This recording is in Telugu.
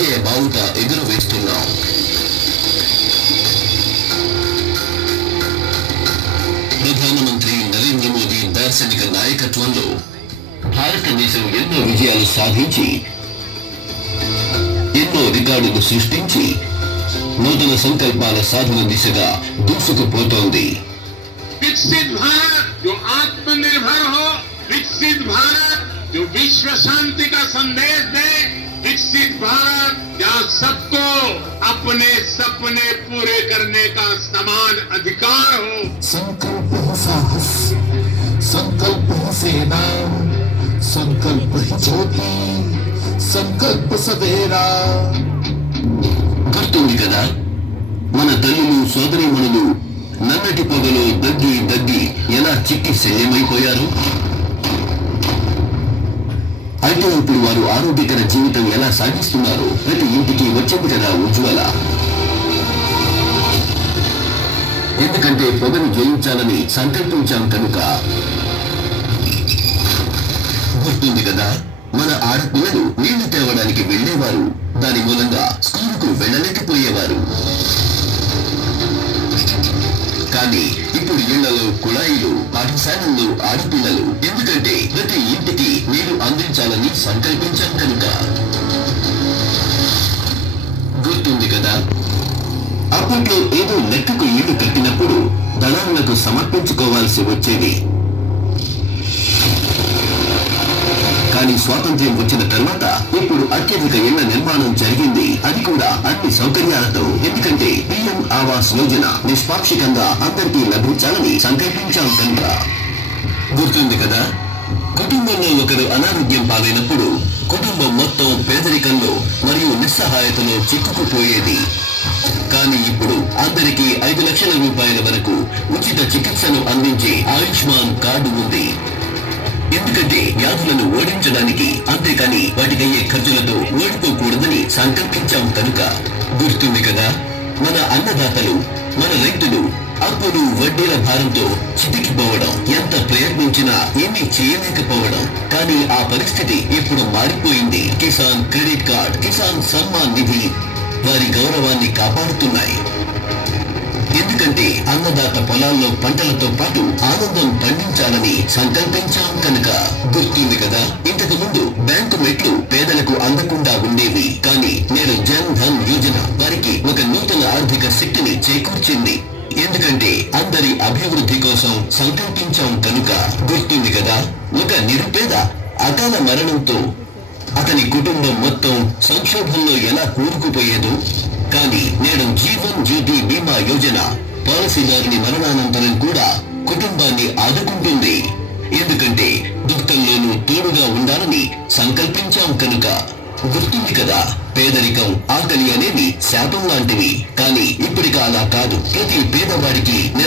విజయ బావుగా ఎగురవేస్తున్నాం ప్రధానమంత్రి నరేంద్ర మోదీ దార్శనిక నాయకత్వంలో భారతదేశం ఎన్నో విజయాలు సాధించి ఎన్నో రికార్డులు సృష్టించి నూతన సంకల్పాల సాధన దిశగా దూసుకుపోతోంది వికసిత్ భారత్ జో ఆత్మనిర్భర్ హో వికసిత్ భారత్ జో విశ్వ శాంతి కా సందేశ్ దే विकसित भारत जहाँ सबको अपने सपने पूरे करने का समान अधिकार हो संकल्प ही साहस संकल्प ही सेना संकल्प ही ज्योति संकल्प सवेरा గుర్తుంది కదా మన తల్లులు సోదరీమణులు నన్నటి పొగలో దగ్గి దగ్గి ఎలా చిక్కి శల్యమైపోయారు అయితే ఇప్పుడు వారు ఆరోగ్యకర జీవితం ఎలా సాగిస్తున్నారు ప్రతి ఇంటికి వచ్చేది కదా ఉజ్వల ఎందుకంటే పొగను జయించాలని సంకల్పించాం కనుక గుర్తుంది కదా మన ఆడపిల్లలు నీళ్లు తేవడానికి వెళ్లేవారు దాని మూలంగా స్కూలుకు వెళ్ళలేకపోయేవారు కానీ ఇప్పుడు ఇళ్లలో కుళాయిలు పాఠశాలల్లో ఆడపిల్లలు ఎందుకంటే ప్రతి ఇంటికి మీరు అందించాలని సంకల్పించాం కనుక గుర్తుంది కదా అప్పట్లో ఏదో లెక్కకు ఇల్లు కట్టినప్పుడు దళారులకు సమర్పించుకోవాల్సి వచ్చేది కానీ స్వాతంత్ర్యం వచ్చిన తర్వాత ఇప్పుడు అత్యధిక ఇళ్ల నిర్మాణం జరిగింది అది కూడా అన్ని సౌకర్యాలతో ఎందుకంటే పిఎం ఆవాస్ యోజన నిష్పాక్షికంగా అందరికీ లభించాలని సంకల్పించాం కనుక గుర్తుంది కదా కుటుంబంలో ఒకరు అనారోగ్యం పాలైనప్పుడు కుటుంబం మొత్తం పేదరికంలో మరియు నిస్సహాయతలో చిక్కుకుపోయేది కానీ ఇప్పుడు అందరికీ ఐదు లక్షల రూపాయల వరకు ఉచిత చికిత్సను అందించే ఆయుష్మాన్ కార్డు ఉంది ఎందుకంటే వ్యాధులను ఓడించడానికి అంతేకాని వాటికయ్యే ఖర్చులతో ఓడిపోకూడదని సంకల్పించాం కనుక గుర్తుంది కదా మన అన్నదాతలు మన రైతులు అప్పుడు వడ్డీల భారంతో చితికిపోవడం ఎంత ప్రయత్నించినా ఏమీ చేయలేకపోవడం కానీ ఆ పరిస్థితి ఇప్పుడు మారిపోయింది కిసాన్ క్రెడిట్ కార్డ్ కిసాన్ సన్మాన్ నిధి వారి గౌరవాన్ని కాపాడుతున్నాయి ఎందుకంటే అన్నదాత పొలాల్లో పంటలతో పాటు ఆనందం పండించాలని సంకల్పించాం కనుక గుర్తుంది కదా ఇంతకు ముందు బ్యాంకు మెట్లు పేదలకు అంద ఎందుకంటే అందరి అభివృద్ధి కోసం సంకల్పించాం కనుక గుర్తుంది కదా ఒక నిరుపేద అకాల మరణంతో అతని కుటుంబం మొత్తం సంక్షోభంలో ఎలా కూరుకుపోయేదో కానీ నేడు జీవన్ జ్యోతి బీమా యోజన పాలసీదారుని మరణానంతరం కూడా కుటుంబాన్ని ఆదుకుంటుంది ఎందుకంటే దుఃఖంలోనూ తోడుగా ఉండాలని సంకల్పించాం కనుక గుర్తుంది కదా పేదరికం ఆకలి అనేవి శాపం లాంటివి కానీ ఇప్పటికీ అలా కాదు ప్రతి పేదవాడికి